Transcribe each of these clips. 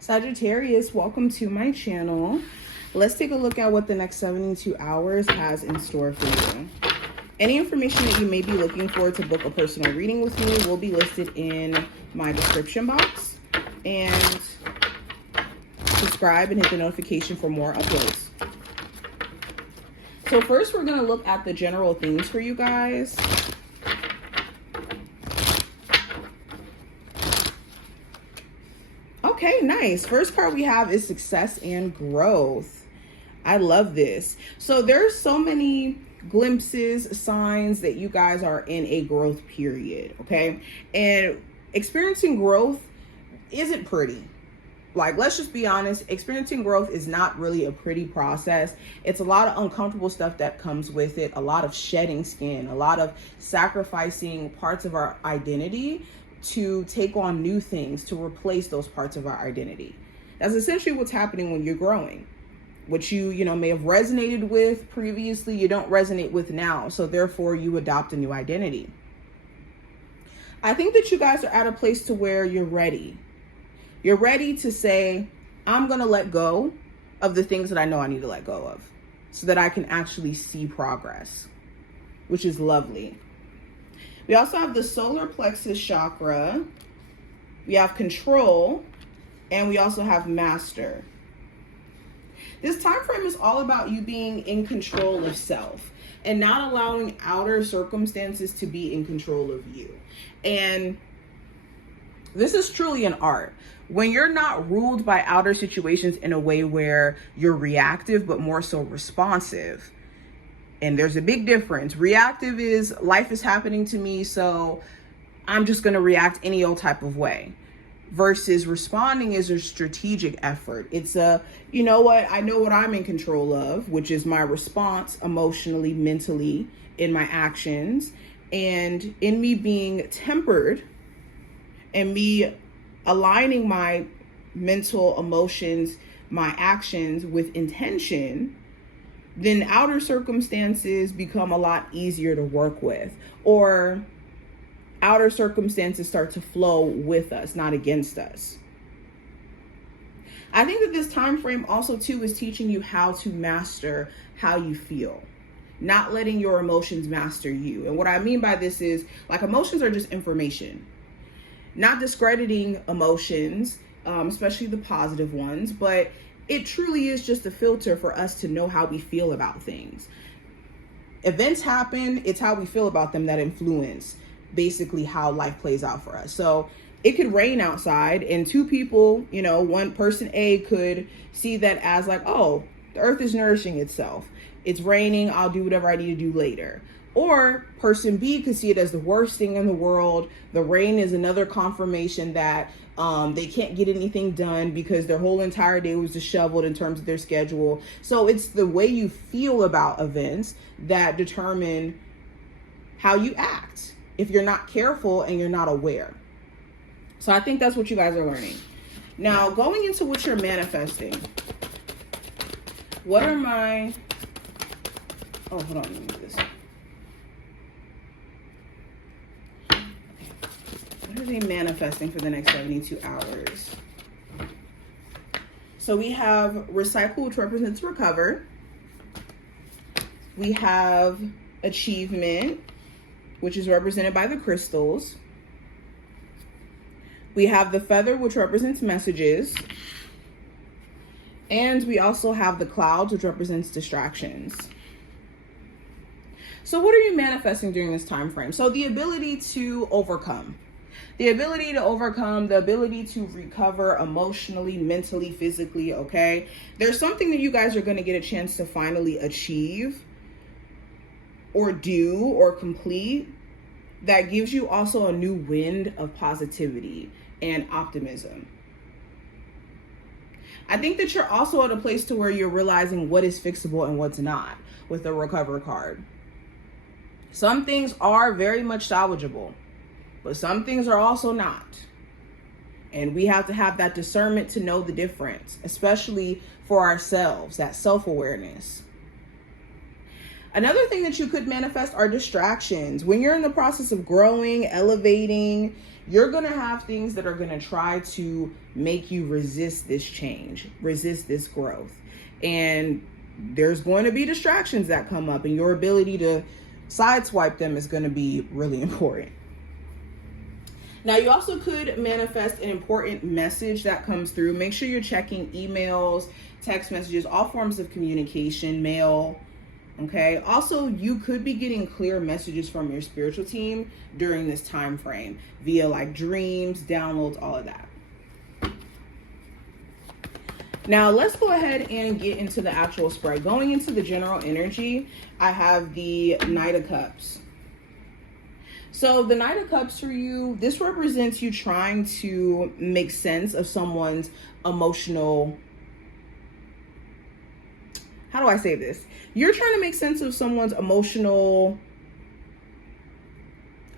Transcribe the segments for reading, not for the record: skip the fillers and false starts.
Sagittarius, welcome to my channel. Let's take a look at what the next 72 hours has in store for you. Any information that you may be looking for to book a personal reading with me will be listed in my description box. And subscribe and hit the notification for more uploads. So first, we're going to look at the general themes for you guys. Okay, nice. First card we have is success and growth. I love this. So there's so many glimpses, signs that you guys are in a growth period, okay? And experiencing growth isn't pretty. Like, let's just be honest, experiencing growth is not really a pretty process. It's a lot of uncomfortable stuff that comes with it, a lot of shedding skin, a lot of sacrificing parts of our identity to take on new things, to replace those parts of our identity. That's essentially what's happening when you're growing. What you may have resonated with previously, you don't resonate with now. So therefore you adopt a new identity. I think that you guys are at a place to where you're ready. You're ready to say, I'm going to let go of the things that I know I need to let go of so that I can actually see progress, which is lovely. We also have the solar plexus chakra. We have control, and we also have master. This time frame is all about you being in control of self and not allowing outer circumstances to be in control of you. And this is truly an art. When you're not ruled by outer situations in a way where you're reactive, but more so responsive. And there's a big difference. Reactive is life is happening to me, so I'm just going to react any old type of way. Versus responding is a strategic effort. It's a, you know what, I know what I'm in control of, which is my response emotionally, mentally, in my actions, and in me being tempered and me aligning my mental emotions, my actions with intention, then outer circumstances become a lot easier to work with, or outer circumstances start to flow with us, not against us. I think that this time frame also too is teaching you how to master how you feel, not letting your emotions master you. And what I mean by this is, like, emotions are just information, not discrediting emotions, especially the positive ones, but it truly is just a filter for us to know how we feel about things. Events happen, it's how we feel about them that influence basically how life plays out for us. So it could rain outside and two people, one person A could see that as like, oh, the earth is nourishing itself. It's raining, I'll do whatever I need to do later. Or person B could see it as the worst thing in the world. The rain is another confirmation that they can't get anything done because their whole entire day was disheveled in terms of their schedule. So it's the way you feel about events that determine how you act if you're not careful and you're not aware. So I think that's what you guys are learning. Now, going into what you're manifesting. What are my... Oh, hold on. Let me do this. What are they manifesting for the next 72 hours? So we have recycle, which represents recover. We have achievement, which is represented by the crystals. We have the feather, which represents messages. And we also have the clouds, which represents distractions. So what are you manifesting during this time frame? So the ability to overcome. The ability to overcome, the ability to recover emotionally, mentally, physically, okay? There's something that you guys are going to get a chance to finally achieve or do or complete that gives you also a new wind of positivity and optimism. I think that you're also at a place to where you're realizing what is fixable and what's not with the recover card. Some things are very much salvageable, but some things are also not. And we have to have that discernment to know the difference, especially for ourselves, that self-awareness. Another thing that you could manifest are distractions. When you're in the process of growing, elevating, you're going to have things that are going to try to make you resist this change, resist this growth. And there's going to be distractions that come up, and your ability to sideswipe them is going to be really important. Now, you also could manifest an important message that comes through. Make sure you're checking emails, text messages, all forms of communication, mail. Okay. Also, you could be getting clear messages from your spiritual team during this time frame via like dreams, downloads, all of that. Now, let's go ahead and get into the actual spread. Going into the general energy, I have the Knight of Cups. So the Knight of Cups for you, this represents you trying to make sense of someone's emotional, how do I say this? You're trying to make sense of someone's emotional,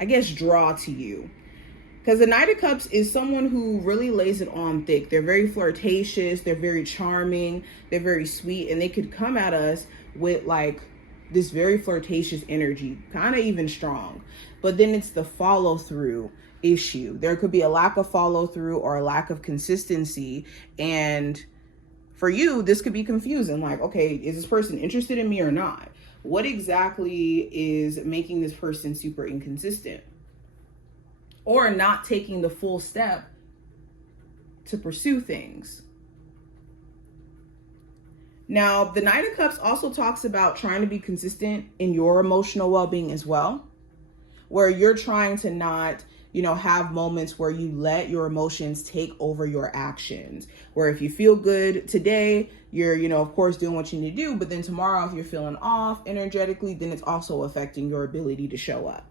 I guess, draw to you. Because the Knight of Cups is someone who really lays it on thick. They're very flirtatious. They're very charming. They're very sweet. And they could come at us with like this very flirtatious energy, kind of even strong. But then it's the follow through issue. There could be a lack of follow through or a lack of consistency. And for you, this could be confusing. Like, okay, is this person interested in me or not? What exactly is making this person super inconsistent? Or not taking the full step to pursue things. Now, the Knight of Cups also talks about trying to be consistent in your emotional well-being as well, where you're trying to not, have moments where you let your emotions take over your actions. Where if you feel good today, you're, of course, doing what you need to do. But then tomorrow, if you're feeling off energetically, then it's also affecting your ability to show up.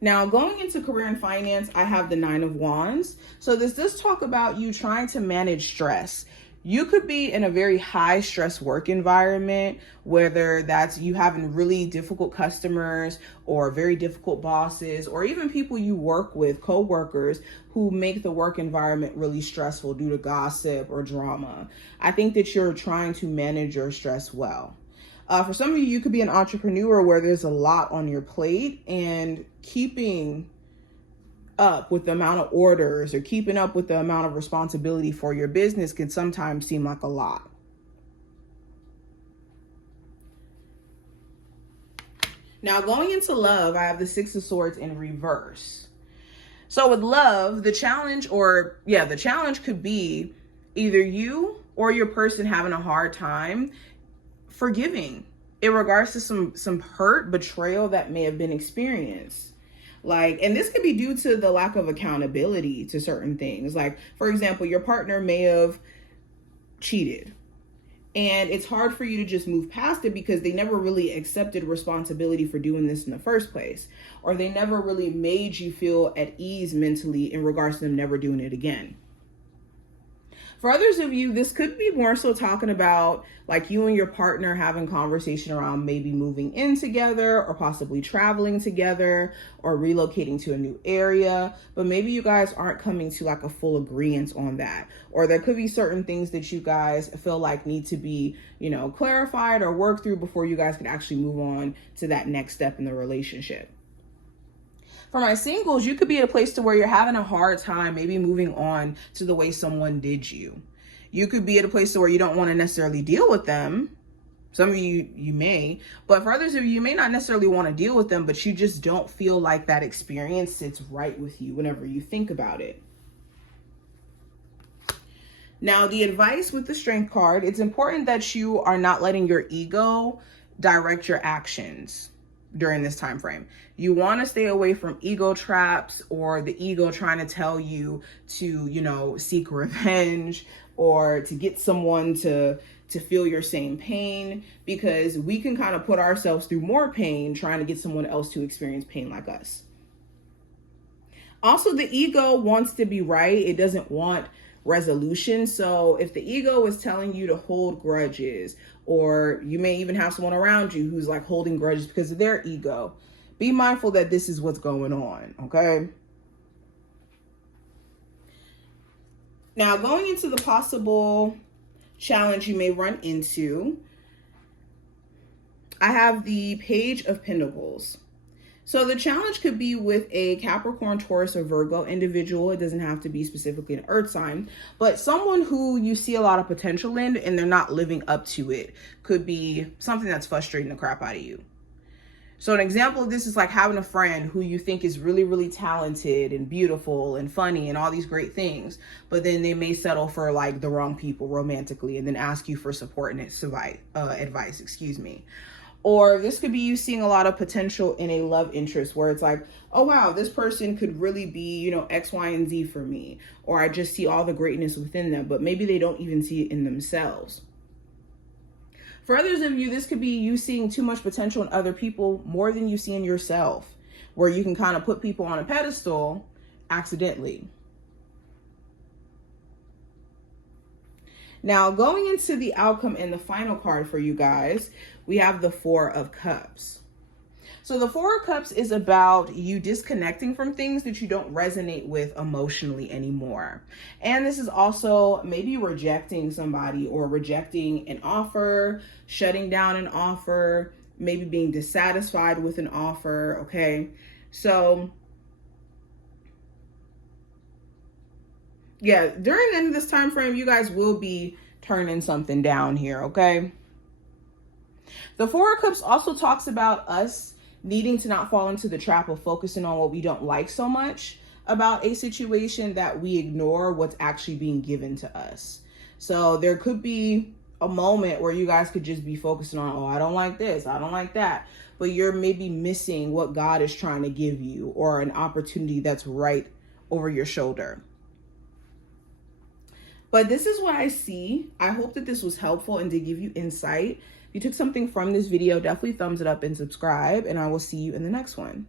Now, going into career and finance, I have the Nine of Wands. So this does talk about you trying to manage stress. You could be in a very high stress work environment, whether that's you having really difficult customers or very difficult bosses, or even people you work with, co-workers who make the work environment really stressful due to gossip or drama. I think that you're trying to manage your stress well. For some of you, you could be an entrepreneur where there's a lot on your plate, and keeping up with the amount of orders or keeping up with the amount of responsibility for your business can sometimes seem like a lot. Now, going into love, I have the Six of Swords in reverse. So with love, the challenge could be either you or your person having a hard time forgiving in regards to some hurt, betrayal that may have been experienced. And this could be due to the lack of accountability to certain things. Like, for example, your partner may have cheated, and it's hard for you to just move past it because they never really accepted responsibility for doing this in the first place, or they never really made you feel at ease mentally in regards to them never doing it again. For others of you, this could be more so talking about like you and your partner having conversation around maybe moving in together or possibly traveling together or relocating to a new area. But maybe you guys aren't coming to like a full agreement on that. Or there could be certain things that you guys feel like need to be, clarified or worked through before you guys can actually move on to that next step in the relationship. For my singles, you could be at a place to where you're having a hard time maybe moving on to the way someone did you. You could be at a place to where you don't want to necessarily deal with them. Some of you may, but for others of you, you may not necessarily want to deal with them, but you just don't feel like that experience sits right with you whenever you think about it. Now, the advice with the Strength card, it's important that you are not letting your ego direct your actions during this time frame. You want to stay away from ego traps or the ego trying to tell you to, seek revenge or to get someone to feel your same pain, because we can kind of put ourselves through more pain trying to get someone else to experience pain like us. Also, the ego wants to be right. It doesn't want resolution. So if the ego is telling you to hold grudges, or you may even have someone around you who's like holding grudges because of their ego, be mindful that this is what's going on, okay? Now, going into the possible challenge you may run into, I have the Page of Pentacles. So the challenge could be with a Capricorn, Taurus, or Virgo individual. It doesn't have to be specifically an earth sign, but someone who you see a lot of potential in and they're not living up to it. Could be something that's frustrating the crap out of you. So an example of this is like having a friend who you think is really, really talented and beautiful and funny and all these great things, but then they may settle for like the wrong people romantically and then ask you for support and advice, excuse me. Or this could be you seeing a lot of potential in a love interest where it's like, oh, wow, this person could really be, you know, X, Y, and Z for me. Or I just see all the greatness within them, but maybe they don't even see it in themselves. For others of you, this could be you seeing too much potential in other people more than you see in yourself, where you can kind of put people on a pedestal accidentally. Now, going into the outcome and the final card for you guys, we have the Four of Cups. So the Four of Cups is about you disconnecting from things that you don't resonate with emotionally anymore. And this is also maybe rejecting somebody or rejecting an offer, shutting down an offer, maybe being dissatisfied with an offer, okay? So yeah, during the end of this time frame, you guys will be turning something down here, okay? The Four of Cups also talks about us needing to not fall into the trap of focusing on what we don't like so much about a situation that we ignore what's actually being given to us. So there could be a moment where you guys could just be focusing on, oh, I don't like this, I don't like that. But you're maybe missing what God is trying to give you or an opportunity that's right over your shoulder. But this is what I see. I hope that this was helpful and to give you insight. If you took something from this video, definitely thumbs it up and subscribe, and I will see you in the next one.